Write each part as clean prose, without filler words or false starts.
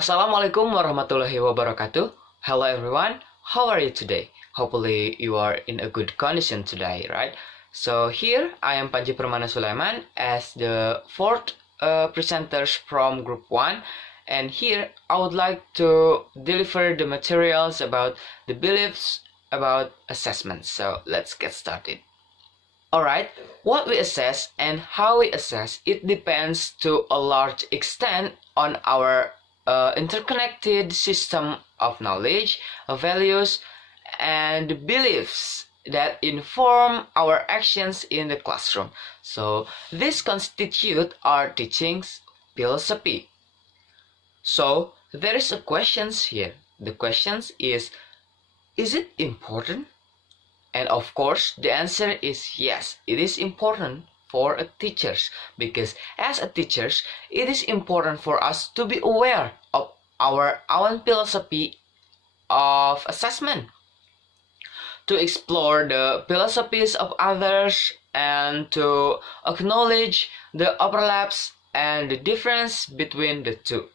Assalamualaikum warahmatullahi wabarakatuh. Hello everyone, how are you today? Hopefully you are in a good condition today, right? So here I am Panji Permana Sulaeman as the fourth presenters from group 1, and here I would like to deliver the materials about the beliefs about assessment. So let's get started. Alright, what we assess and how we assess, it depends to a large extent on our interconnected system of knowledge, values, and beliefs that inform our actions in the classroom. So this constitute our teaching's philosophy. So there is a question here. The question is it important? And of course, the answer is yes, it is important for a teachers, because as a teachers, it is important for us to be aware of our own philosophy of assessment, to explore the philosophies of others, and to acknowledge the overlaps and the difference between the two.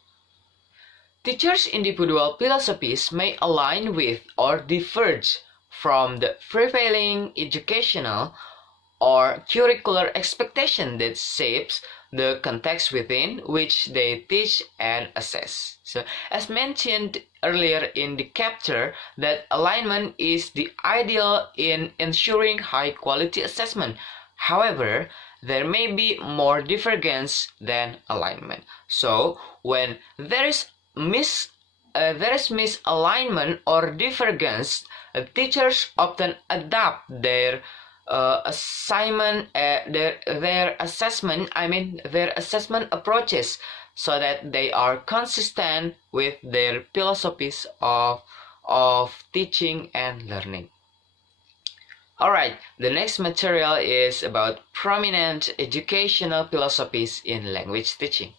Teachers' individual philosophies may align with or diverge from the prevailing educational or curricular expectation that shapes the context within which they teach and assess. So, as mentioned earlier in the chapter, that alignment is the ideal in ensuring high quality assessment. However, there may be more divergence than alignment. So, when there is misalignment or divergence, teachers often adapt their assessment approaches so that they are consistent with their philosophies of teaching and learning. Alright, the next material is about prominent educational philosophies in language teaching.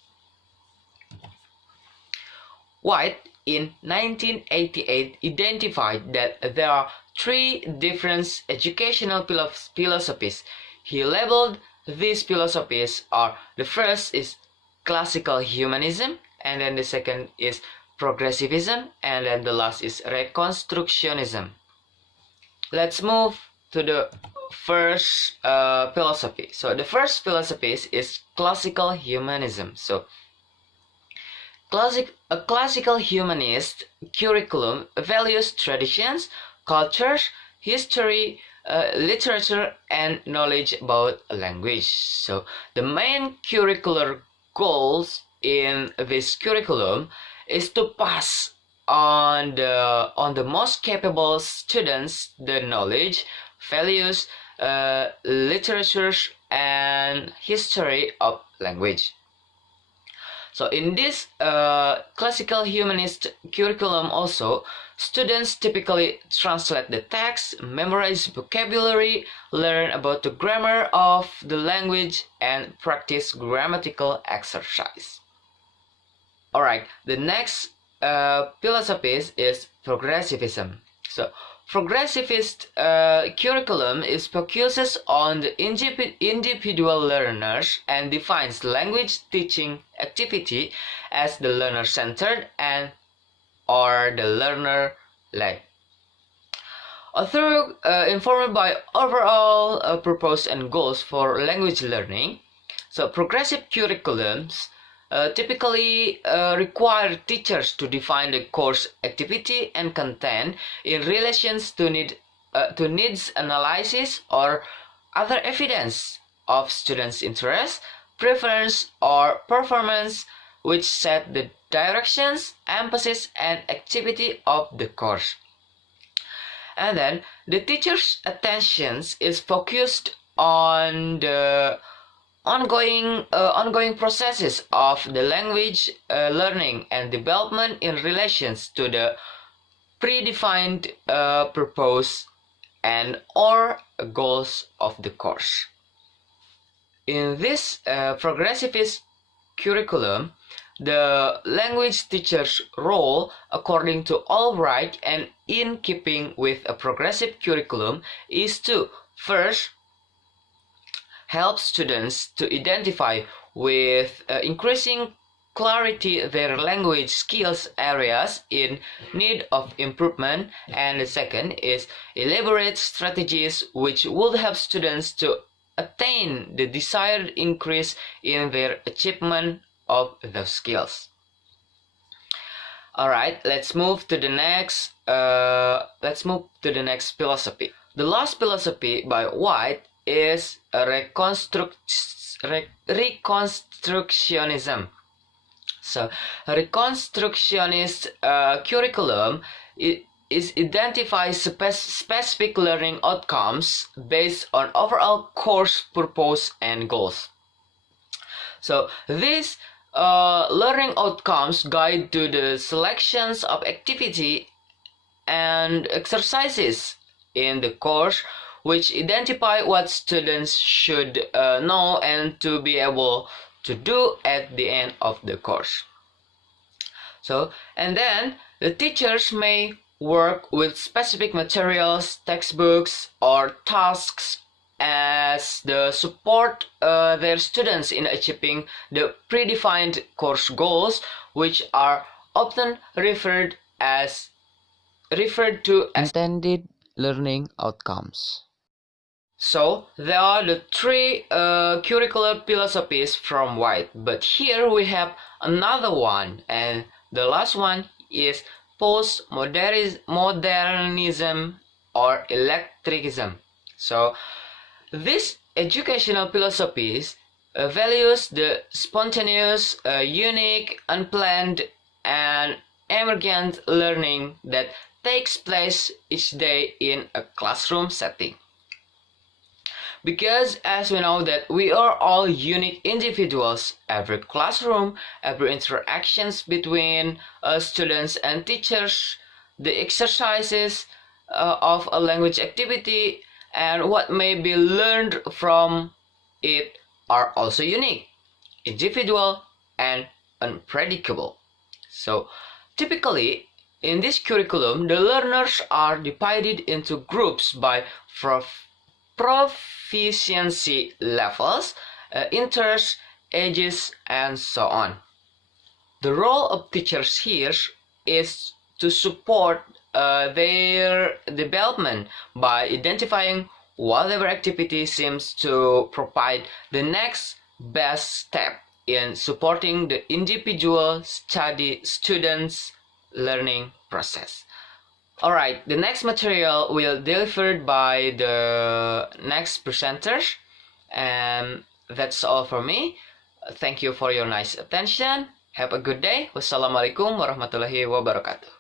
White in 1988 identified that there are three different educational philosophies. He labeled these philosophies are: the first is classical humanism, and then the second is progressivism, and then the last is reconstructionism. Let's move to the first philosophy. So the first philosophy is classical humanism. So a classical humanist curriculum values traditions, cultures, history, literature, and knowledge about a language. So the main curricular goals in this curriculum is to pass on the most capable students the knowledge, values, literatures, and history of language. So in this classical humanist curriculum also, students typically translate the text, memorize vocabulary, learn about the grammar of the language, and practice grammatical exercise. Alright, the next philosophy is progressivism. So progressivist curriculum focuses on the individual learners and defines language teaching activity as the learner-centered and or the learner-led. Although informed by overall purpose and goals for language learning, so progressive curriculums typically require teachers to define the course activity and content in relations to needs analysis or other evidence of students' interest, preference, or performance, which set the directions, emphasis, and activity of the course. And then the teacher's attention is focused on the ongoing processes of the language learning and development in relations to the predefined purpose and or goals of the course. In this progressivist curriculum, the language teacher's role, according to Albright and in keeping with a progressive curriculum, is to first help students to identify with increasing clarity their language skills areas in need of improvement, and the second is elaborate strategies which would help students to attain the desired increase in their achievement of those skills. Alright, let's move to the next philosophy. The last philosophy by White is reconstructionism. So, reconstructionist curriculum identifies specific learning outcomes based on overall course purpose and goals. So, these learning outcomes guide to the selections of activity and exercises in the course, which identify what students should know and to be able to do at the end of the course. So, and then the teachers may work with specific materials, textbooks, or tasks as the support their students in achieving the predefined course goals, which are often referred to as intended learning outcomes. So there are the three curricular philosophies from White, but here we have another one, and the last one is postmodernism or eclecticism. So this educational philosophies values the spontaneous, unique, unplanned, and emergent learning that takes place each day in a classroom setting. Because as we know that we are all unique individuals, every classroom, every interactions between students and teachers, the exercises of a language activity, and what may be learned from it are also unique, individual, and unpredictable. So typically, in this curriculum, the learners are divided into groups by proficiency levels, interests, ages, and so on. The role of teachers here is to support their development by identifying whatever activity seems to provide the next best step in supporting the individual student's learning process. Alright, the next material will be delivered by the next presenters, and that's all for me. Thank you for your nice attention. Have a good day. Wassalamualaikum warahmatullahi wabarakatuh.